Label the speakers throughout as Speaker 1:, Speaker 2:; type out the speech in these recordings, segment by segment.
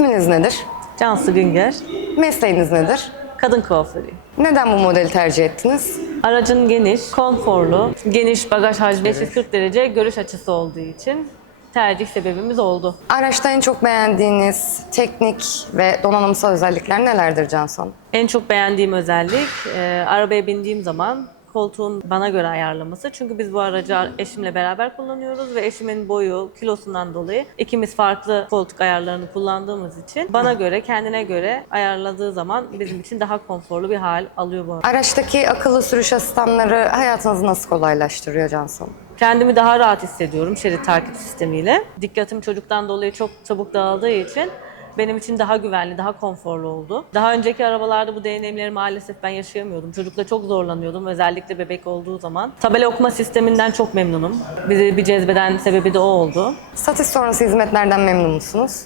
Speaker 1: İsminiz nedir?
Speaker 2: Cansu Güngör,
Speaker 1: Mesleğiniz nedir?
Speaker 2: kadın kuaförüyüm.
Speaker 1: Neden bu modeli tercih ettiniz?
Speaker 2: Aracın geniş, konforlu, geniş bagaj hacmi 540 derece görüş açısı olduğu için tercih sebebimiz oldu.
Speaker 1: Araçta en çok beğendiğiniz teknik ve donanımsal özellikler nelerdir Cansu Hanım?
Speaker 2: En çok beğendiğim özellik e, arabaya bindiğim zaman koltuğun bana göre ayarlaması. Çünkü biz bu aracı eşimle beraber kullanıyoruz ve eşimin boyu, kilosundan dolayı ikimiz farklı koltuk ayarlarını kullandığımız için bana göre, kendine göre ayarladığı zaman bizim için daha konforlu bir hal alıyor bu araba.
Speaker 1: Araçtaki akıllı sürüş asistanları hayatınızı nasıl kolaylaştırıyor Cansu?
Speaker 2: Kendimi daha rahat hissediyorum şerit takip sistemiyle. Dikkatim çocuktan dolayı çok çabuk dağıldığı için benim için daha güvenli, daha konforlu oldu. Daha önceki arabalarda bu deneyimleri maalesef ben yaşayamıyordum. Çocukla çok zorlanıyordum özellikle bebek olduğu zaman. Tabela okuma sisteminden çok memnunum. Bizi bir cezbeden sebebi de o oldu.
Speaker 1: Satış sonrası hizmetlerden memnun musunuz?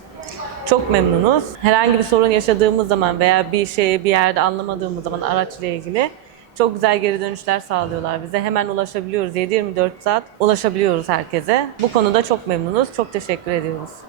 Speaker 2: Çok memnunuz. Herhangi bir sorun yaşadığımız zaman veya bir şeyi bir yerde anlamadığımız zaman araçla ilgili çok güzel geri dönüşler sağlıyorlar bize. Hemen ulaşabiliyoruz. 7-24 saat ulaşabiliyoruz herkese. Bu konuda çok memnunuz. Çok teşekkür ediyoruz.